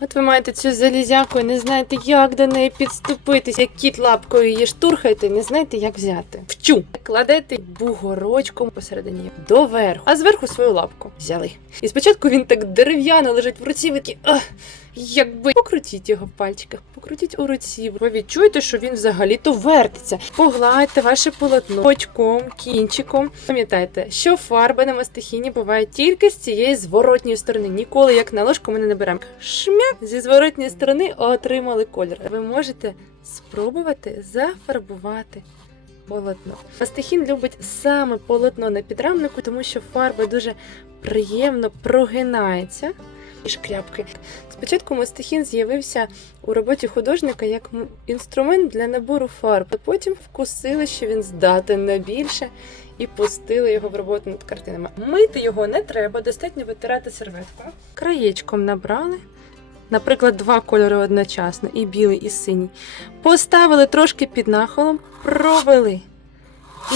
От ви маєте цю залізяку і не знаєте, як до неї підступитись. Як кіт лапкою її штурхаєте, не знаєте, як взяти. Вчу. Кладете бугорочком посередині доверху, а зверху свою лапку взяли. І спочатку він так дерев'яно лежить в руці, ви такі, ах, якби покрутіть його в пальчиках, покрутіть у руці. Ви відчуєте, що він взагалі-то вертиться. Погладьте ваше полотно очком, кінчиком. Пам'ятайте, що фарба на мастихіні буває тільки з цієї зворотньої сторони. Ніколи як на ложку ми не наберемо. Шмяк зі зворотньої сторони отримали колір. Ви можете спробувати зафарбувати. Полотно. Мастихін любить саме полотно на підрамнику, тому що фарба дуже приємно прогинається і шкряпки. Спочатку мастихін з'явився у роботі художника як інструмент для набору фарб, а потім вкусили, що він здатен на більше, і пустили його в роботу над картинами. Мити його не треба, достатньо витирати серветкою. Краєчком набрали. Наприклад, два кольори одночасно, і білий, і синій. Поставили трошки під нахилом, провели.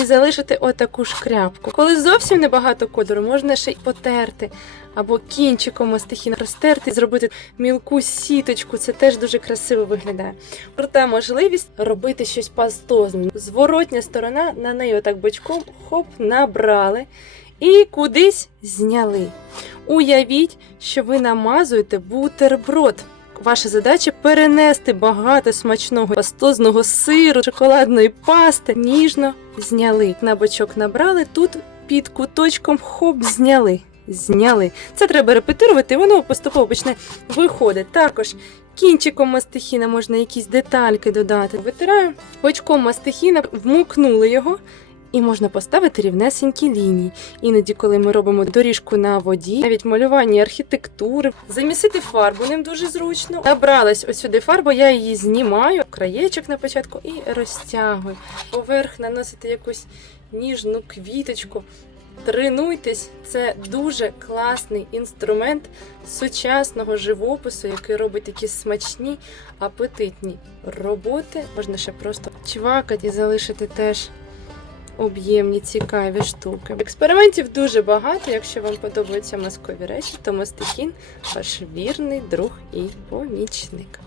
І залишити отаку шкряпку. Коли зовсім небагато кольору, можна ще й потерти або кінчиком мастихіна розтерти, зробити мілку сіточку. Це теж дуже красиво виглядає. Проте можливість робити щось пастозне. Зворотня сторона на неї отак бочком хоп, набрали і кудись зняли. Уявіть, що ви намазуєте бутерброд. Ваша задача перенести багато смачного пастозного сиру, шоколадної пасти, ніжно зняли. На бочок набрали, тут під куточком хоп зняли. Зняли. Це треба репетирувати, і воно поступово почне виходити. Також кінчиком мастихіна можна якісь детальки додати. Витираємо бочком мастихіна, вмукнули його. І можна поставити рівнесенькі лінії. Іноді, коли ми робимо доріжку на воді, навіть малювання архітектури, замісити фарбу ним дуже зручно. Набралась ось сюди фарба, я її знімаю, краєчок на початку і розтягую. Поверх наносити якусь ніжну квіточку. Тренуйтесь, це дуже класний інструмент сучасного живопису, який робить такі смачні, апетитні роботи. Можна ще просто чвакати і залишити теж об'ємні, цікаві штуки. Експериментів дуже багато. Якщо вам подобаються маскові речі, то мастихін ваш вірний друг і помічник.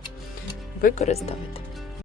Використовуйте.